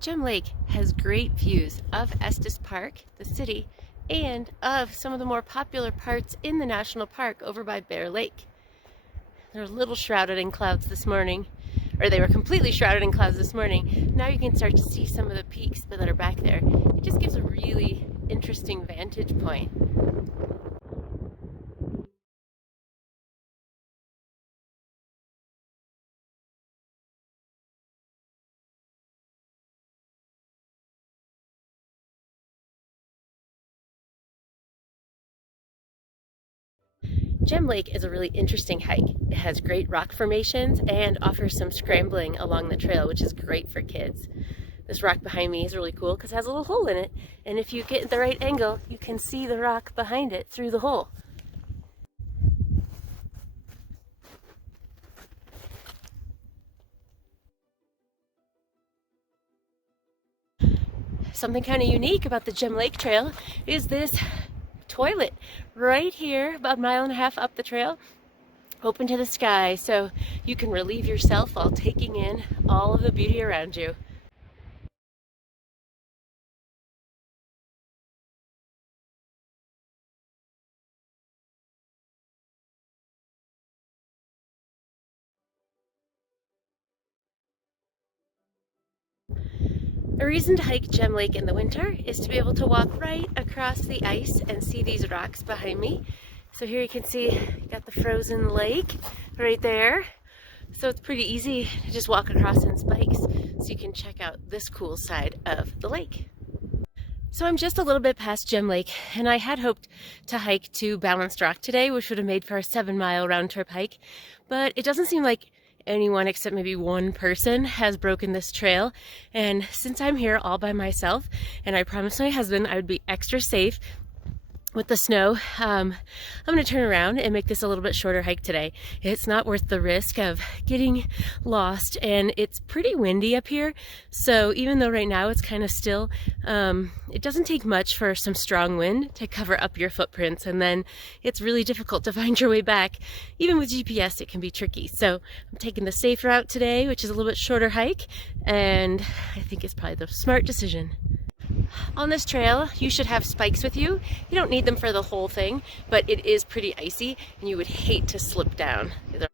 Gem Lake has great views of Estes Park, the city, and of some of the more popular parts in the national park over by Bear Lake. They're a little shrouded in clouds this morning, or they were completely shrouded in clouds this morning. Now you can start to see some of the peaks that are back there. It just gives a really interesting vantage point. Gem Lake is a really interesting hike. It has great rock formations and offers some scrambling along the trail, which is great for kids. This rock behind me is really cool because it has a little hole in it, and if you get the right angle, you can see the rock behind it through the hole. Something kind of unique about the Gem Lake Trail is this toilet right here, about a mile and a half up the trail, open to the sky, so you can relieve yourself while taking in all of the beauty around you. A reason to hike Gem Lake in the winter is to be able to walk right across the ice and see these rocks behind me. So here you can see you got the frozen lake right there. So it's pretty easy to just walk across in spikes so you can check out this cool side of the lake. So I'm just a little bit past Gem Lake, and I had hoped to hike to Balanced Rock today, which would have made for a 7-mile round trip hike, but it doesn't seem like anyone except maybe one person has broken this trail. And since I'm here all by myself, and I promised my husband I would be extra safe with the snow, I'm going to turn around and make this a little bit shorter hike today. It's not worth the risk of getting lost, and it's pretty windy up here, so even though right now it's kind of still, it doesn't take much for some strong wind to cover up your footprints, and then it's really difficult to find your way back. Even with GPS it can be tricky, so I'm taking the safe route today, which is a little bit shorter hike, and I think it's probably the smart decision. On this trail, you should have spikes with you. You don't need them for the whole thing, but it is pretty icy and you would hate to slip down. They're